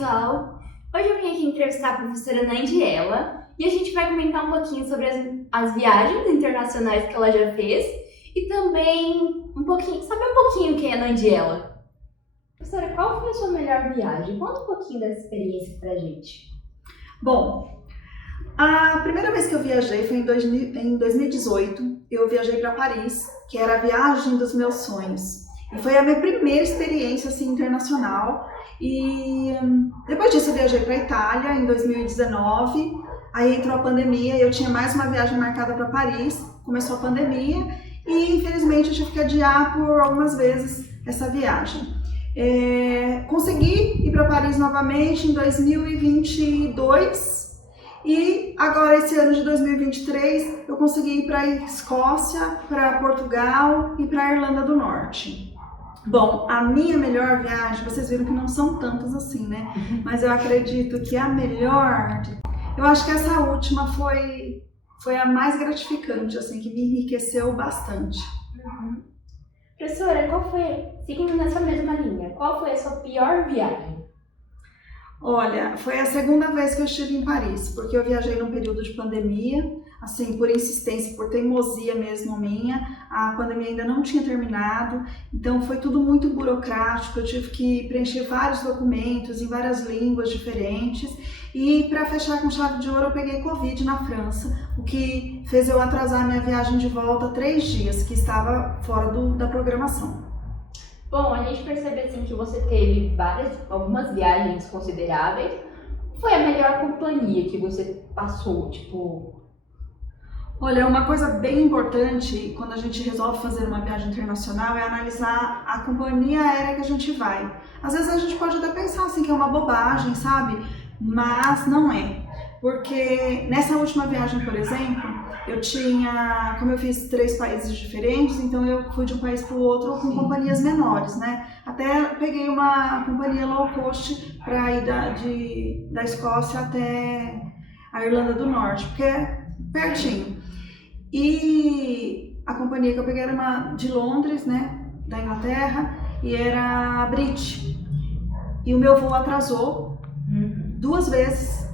pessoal! Hoje eu vim aqui entrevistar a professora Nandiela e a gente vai comentar um pouquinho sobre as viagens internacionais que ela já fez e também saber um pouquinho quem é a Nandiela. Professora, qual foi a sua melhor viagem? Conta um pouquinho dessa experiência pra gente. Bom, a primeira vez que eu viajei foi em 2018. Eu viajei para Paris, que era a viagem dos meus sonhos. E foi a minha primeira experiência assim, internacional. E depois disso eu viajei para a Itália em 2019. Aí entrou a pandemia e eu tinha mais uma viagem marcada para Paris. Começou a pandemia e infelizmente eu tive que adiar por algumas vezes essa viagem. Consegui ir para Paris novamente em 2022. E agora, esse ano de 2023, eu consegui ir para a Escócia, para Portugal e para a Irlanda do Norte. Bom, a minha melhor viagem, vocês viram que não são tantas assim, né? Mas eu acredito que a melhor, eu acho que essa última foi a mais gratificante, assim, que me enriqueceu bastante. Professora, seguindo nessa mesma linha, qual foi a sua pior viagem? Olha, foi a segunda vez que eu estive em Paris, porque eu viajei num período de pandemia, assim, por insistência, por teimosia mesmo minha, a pandemia ainda não tinha terminado, então foi tudo muito burocrático, eu tive que preencher vários documentos em várias línguas diferentes, e para fechar com chave de ouro eu peguei Covid na França, o que fez eu atrasar minha viagem de volta 3 dias, que estava fora da programação. Bom, a gente percebe assim que você teve algumas viagens consideráveis. Qual foi a melhor companhia que você passou, Olha, uma coisa bem importante quando a gente resolve fazer uma viagem internacional é analisar a companhia aérea que a gente vai. Às vezes a gente pode até pensar assim que é uma bobagem, sabe? Mas não é. Porque nessa última viagem, por exemplo, como eu fiz 3 países diferentes, então eu fui de um país para o outro com companhias menores, né? Até peguei uma companhia low cost para ir da Escócia até a Irlanda do Norte, porque é pertinho. E a companhia que eu peguei era uma de Londres, né, da Inglaterra, e era a Brit. E o meu voo atrasou 2 vezes,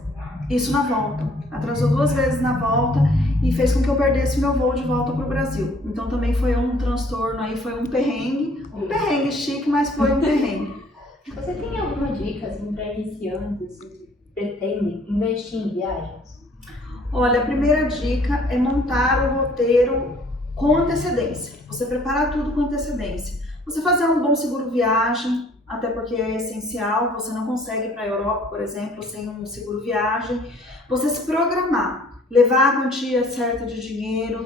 isso na volta. Atrasou 2 vezes na volta e fez com que eu perdesse meu voo de volta para o Brasil. Então também foi um transtorno aí, foi um perrengue chique, mas foi um perrengue. Você tem alguma dica assim, para iniciantes que pretendem investir em viagens? Olha, a primeira dica é montar o roteiro com antecedência. Você preparar tudo com antecedência. Você fazer um bom seguro viagem, até porque é essencial, você não consegue ir para a Europa, por exemplo, sem um seguro viagem. Você se programar, levar a quantia certa de dinheiro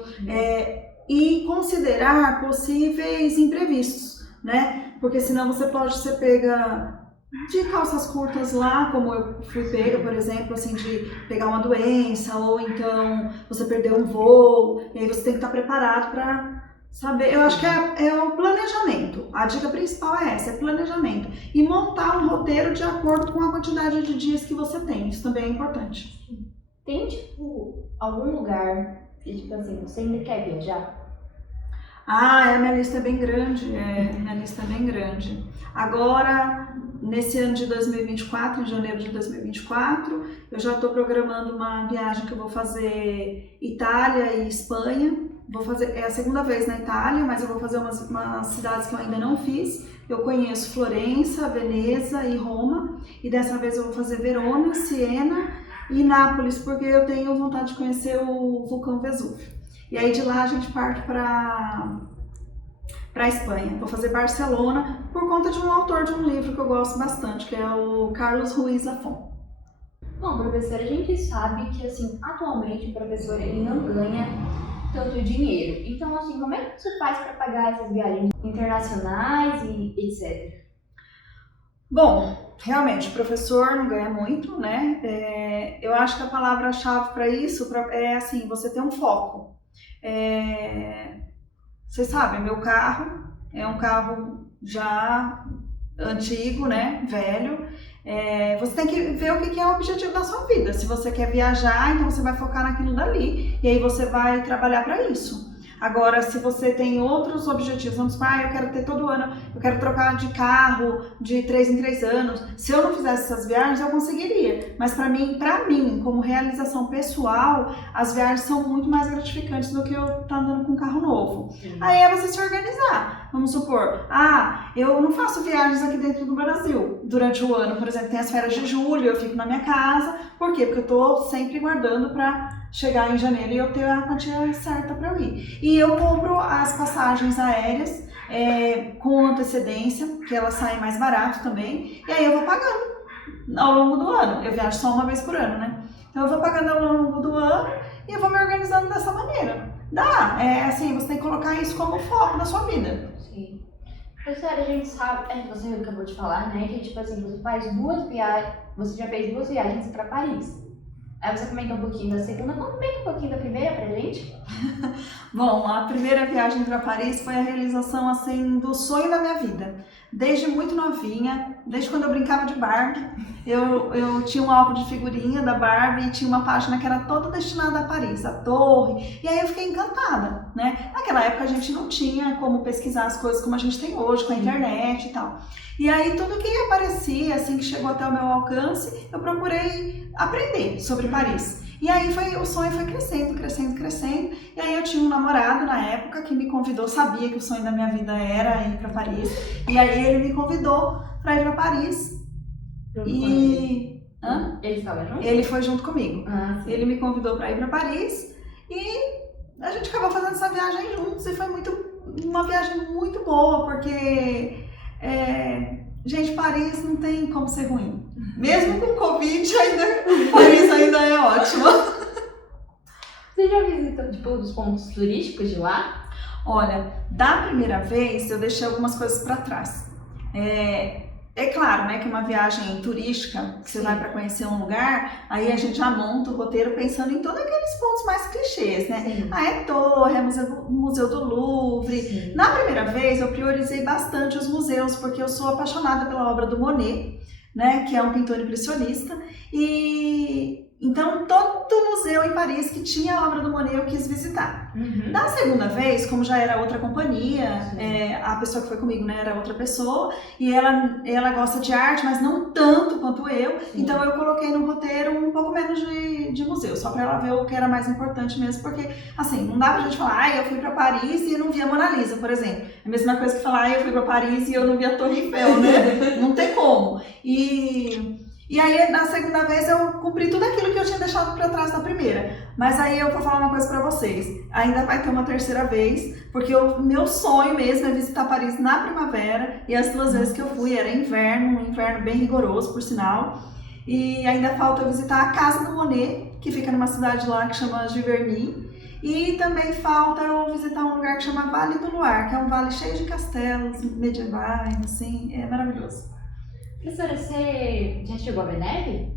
e considerar possíveis imprevistos, né? Porque senão você pode ser pega de calças curtas lá, como eu fui pega, por exemplo, assim, de pegar uma doença, ou então você perder um voo, e aí você tem que estar preparado para saber. Eu acho que é o planejamento. A dica principal é essa, é planejamento. E montar um roteiro de acordo com a quantidade de dias que você tem. Isso também é importante. Tem, algum lugar que, assim, você ainda quer viajar? A minha lista é bem grande, Agora, nesse ano de 2024, em janeiro de 2024, eu já estou programando uma viagem que eu vou fazer Itália e Espanha. É a segunda vez na Itália, mas eu vou fazer umas cidades que eu ainda não fiz. Eu conheço Florença, Veneza e Roma, e dessa vez eu vou fazer Verona, Siena e Nápoles, porque eu tenho vontade de conhecer o vulcão Vesúvio. E aí de lá a gente parte para a Espanha. Vou fazer Barcelona por conta de um autor de um livro que eu gosto bastante, que é o Carlos Ruiz Zafón. Bom, professora, a gente sabe que, assim, atualmente o professor ele não ganha tanto dinheiro. Então, assim, como é que você faz para pagar essas viagens internacionais e etc? Bom, realmente, o professor não ganha muito, né? Eu acho que a palavra-chave para isso é, assim, você ter um foco. Vocês sabem, meu carro é um carro já antigo, né? Velho. Você tem que ver o que é o objetivo da sua vida. Se você quer viajar, então você vai focar naquilo dali e aí você vai trabalhar para isso. Agora, se você tem outros objetivos, vamos supor, eu quero ter todo ano, eu quero trocar de carro de 3 em 3 anos. Se eu não fizesse essas viagens, eu conseguiria. Mas para mim, como realização pessoal, as viagens são muito mais gratificantes do que eu estar andando com um carro novo. Aí é você se organizar. Vamos supor, eu não faço viagens aqui dentro do Brasil durante o ano. Por exemplo, tem as férias de julho, eu fico na minha casa. Por quê? Porque eu tô sempre guardando para chegar em janeiro e eu ter a quantia certa para eu ir. E eu compro as passagens aéreas com antecedência, que elas saem mais barato também. E aí eu vou pagando ao longo do ano. Eu viajo só uma vez por ano, né? Então eu vou pagando ao longo do ano e eu vou me organizando dessa maneira. Assim, você tem que colocar isso como foco da sua vida. Sim. Professora, a gente sabe, você acabou de falar, né, que tipo assim, você faz 2 viagens, você já fez 2 viagens para Paris. Aí você comenta um pouquinho da segunda, comenta um pouquinho da primeira pra gente. Bom, a primeira viagem para Paris foi a realização, assim, do sonho da minha vida. Desde muito novinha, desde quando eu brincava de Barbie, eu tinha um álbum de figurinha da Barbie e tinha uma página que era toda destinada a Paris, a torre, e aí eu fiquei encantada, né? Naquela época a gente não tinha como pesquisar as coisas como a gente tem hoje, com a internet e tal. E aí tudo que aparecia, assim, que chegou até o meu alcance, eu procurei aprender sobre Paris. E aí o sonho foi crescendo, crescendo, crescendo. E aí eu tinha um namorado na época que me convidou, sabia que o sonho da minha vida era ir para Paris. E aí ele me convidou para ir para Paris. Ele estava junto? Ele foi junto comigo. Sim. Ele me convidou para ir para Paris e a gente acabou fazendo essa viagem juntos e foi uma viagem muito boa, porque gente, Paris não tem como ser ruim. Mesmo com Covid, Paris ainda é ótima. Você já visitou, tipo, os pontos turísticos de lá? Olha, da primeira vez eu deixei algumas coisas para trás. É claro, né, que uma viagem turística, que você vai para conhecer um lugar, aí a gente já monta o roteiro pensando em todos aqueles pontos mais clichês, né? Sim. É torre, é museu do Louvre. Sim. Na primeira vez eu priorizei bastante os museus, porque eu sou apaixonada pela obra do Monet, né, que é um pintor impressionista, e então todo museu em Paris que tinha a obra do Monet eu quis visitar. Uhum. Da segunda vez, como já era outra companhia, a pessoa que foi comigo, né, era outra pessoa, e ela gosta de arte, mas não tanto quanto eu, então eu coloquei no roteiro um pouco menos de museu, só para ela ver o que era mais importante mesmo, porque assim, não dá pra gente falar, eu fui para Paris e eu não vi a Mona Lisa, por exemplo. É a mesma coisa que falar, eu fui para Paris e eu não vi a Torre Eiffel, né? Não tem como. E aí, na segunda vez, eu cumpri tudo aquilo que eu tinha deixado para trás na primeira. Mas aí eu vou falar uma coisa para vocês. Ainda vai ter uma terceira vez, porque o meu sonho mesmo é visitar Paris na primavera. E as 2 vezes que eu fui era inverno, um inverno bem rigoroso, por sinal. E ainda falta eu visitar a Casa do Monet, que fica numa cidade lá que chama Giverny. E também falta eu visitar um lugar que chama Vale do Loire, que é um vale cheio de castelos medievais, assim, é maravilhoso. Professora, você já chegou a ver neve?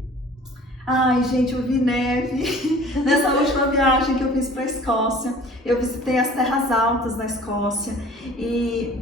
Ai, gente, eu vi neve nessa última viagem que eu fiz para a Escócia. Eu visitei as terras altas da Escócia,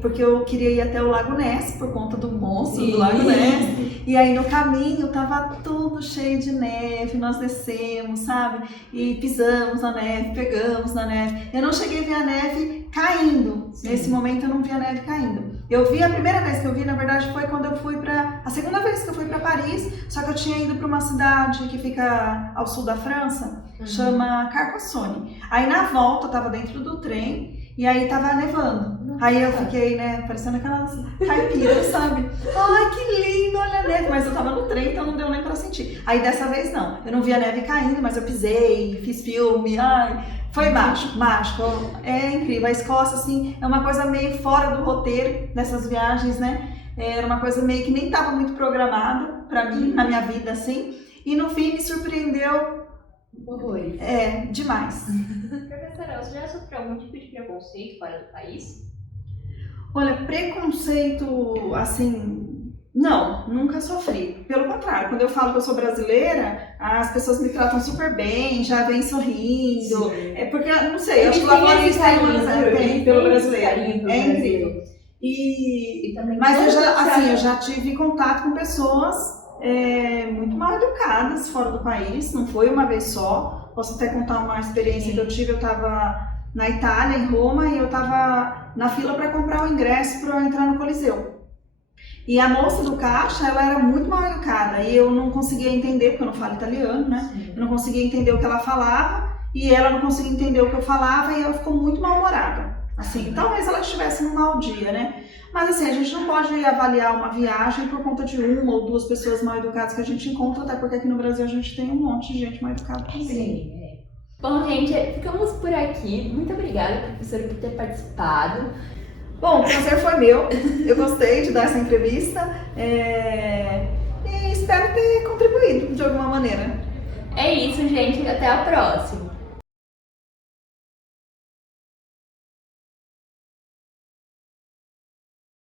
porque eu queria ir até o Lago Ness por conta do monstro do Lago Ness. E aí no caminho tava tudo cheio de neve, nós descemos, sabe? E pisamos na neve, pegamos na neve. Eu não cheguei a ver a neve caindo. Sim. Nesse momento eu não vi a neve caindo. Eu vi a primeira vez que eu vi, na verdade, foi quando eu fui a segunda vez que eu fui para Paris, só que eu tinha ido para uma cidade que fica ao sul da França, chama Carcassonne. Aí na volta eu tava dentro do trem e aí tava nevando. Aí eu fiquei, né, parecendo aquelas caipiras, sabe? Ai, que lindo, olha a neve. Mas eu tava no trem, então não deu nem pra sentir. Aí dessa vez não, eu não vi a neve caindo, mas eu pisei, fiz filme, foi mágico. É incrível. A Escócia, assim, é uma coisa meio fora do roteiro dessas viagens, né? Era uma coisa meio que nem tava muito programada pra mim, na minha vida, assim. E no fim me surpreendeu demais. Professora, você já sofreu algum tipo de preconceito fora do país? Olha, preconceito, assim, não, nunca sofri. Pelo contrário, quando eu falo que eu sou brasileira, as pessoas me tratam super bem, já vêm sorrindo. Sim. É porque, não sei, eu acho que lá fora eles têm pelo brasileiro. É incrível. Mas eu já tive contato com pessoas muito mal educadas fora do país, não foi uma vez só. Posso até contar uma experiência que eu tive, eu estava na Itália, em Roma, e eu estava na fila para comprar o ingresso para entrar no Coliseu. E a moça do caixa, ela era muito mal educada e eu não conseguia entender, porque eu não falo italiano, né? Eu não conseguia entender o que ela falava e ela não conseguia entender o que eu falava e ela ficou muito mal-humorada. Assim, talvez ela estivesse num mau dia, né? Mas assim, a gente não pode avaliar uma viagem por conta de uma ou duas pessoas mal educadas que a gente encontra, até porque aqui no Brasil a gente tem um monte de gente mal educada também. Sim, é. Bom, gente, ficamos por aqui. Muito obrigada, professora, por ter participado. Bom, o prazer foi meu. Eu gostei de dar essa entrevista e espero ter contribuído de alguma maneira. É isso, gente. Até a próxima.